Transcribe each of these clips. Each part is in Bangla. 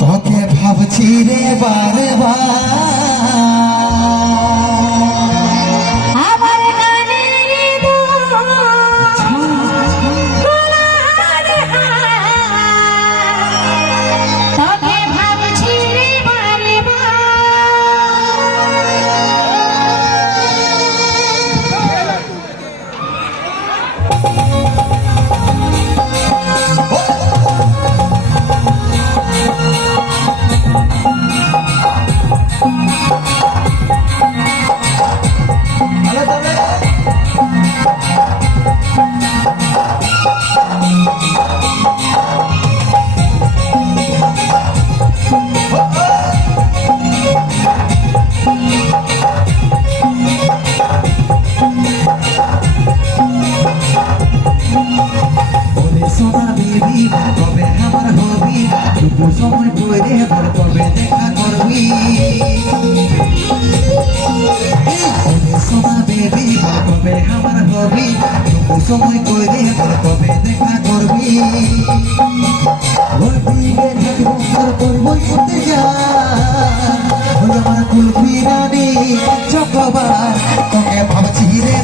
তোকে ভাবছি রে বারে কবে আমার হবি সময় পরে কবে দেখা করবি সোনা বেবি কবে আমার হবি সময় পরে কবে দেখা করবি করবো আমার কুলফি রানী চকবার তোকে ভাবছি রে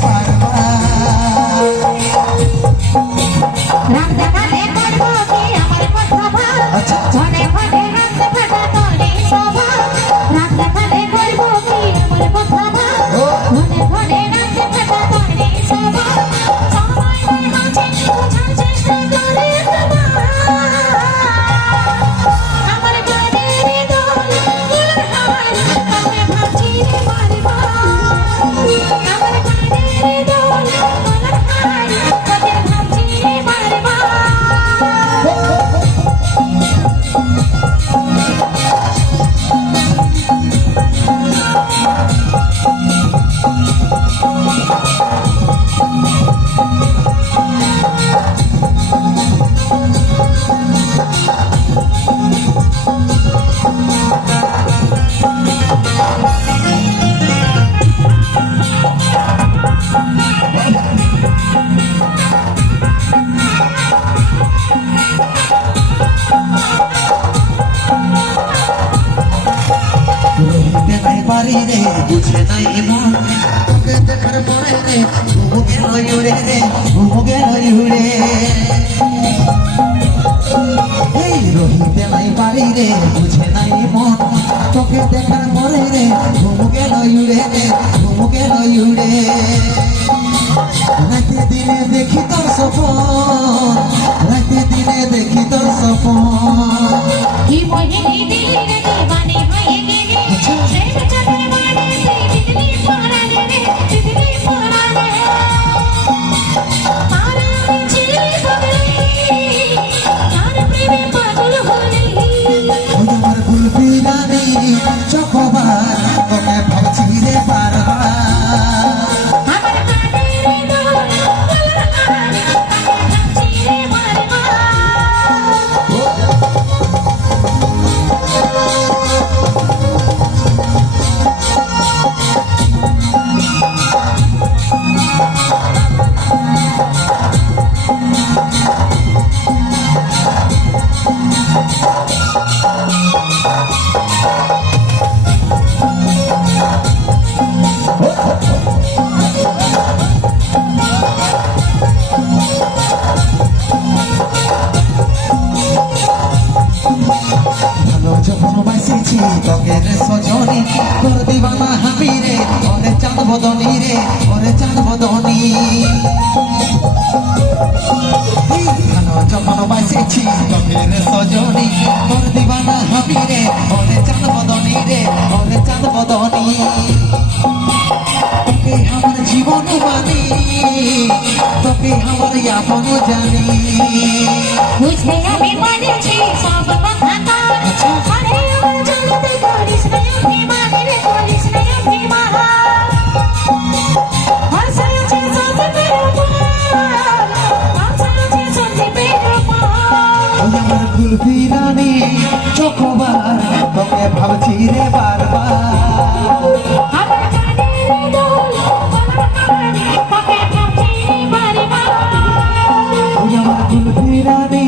বুঝে নাই মন তোকে দেখার পরে রে ঘুমু গেল উড়ে রে ঘুমু গেল উড়ে এই রহিতে নাই পারি রে বুঝে নাই মন তোকে দেখার পরে রে ঘুমু গেল উড়ে রে ঘুমু গেল উড়ে রাতে দিনে দেখি তোর সপন রাতে দিনে দেখি তোর সপন কি মহিনী দিলি রে দিবানি হয়ে গেলি সেই চাঁদের মানে সেই বিজলি পড়া রে বিজলি পড়া রে পারা চিলি বগলি তার প্রেমে পাগল হলি আমার কুলফি রানী চকবার তোকে ভাবছি রে বারবার তোকে রে সজনী তোর দিবানা হাবি রে ওরে চাঁদ বদনী রে ওরে চাঁদ বদনী যখন বাসেছি তোকে রে সজনী তোর দিবানা হাবি রে ওরে চাঁদ বদনী রে ওরে চাঁদ বদনী তোকে আমার জীবন মানি তোকে আমার আপন জানি বুঝে আমি মানেছি সব কথা আরে আমার জানতে করিস না অভিমান রে করিস না অভিমান হাসাচ্ছে সজনে হাসাচ্ছে সজনে আমার কুলফি রানী চকবার তোকে ভাবছি রে বারবার আমার রানী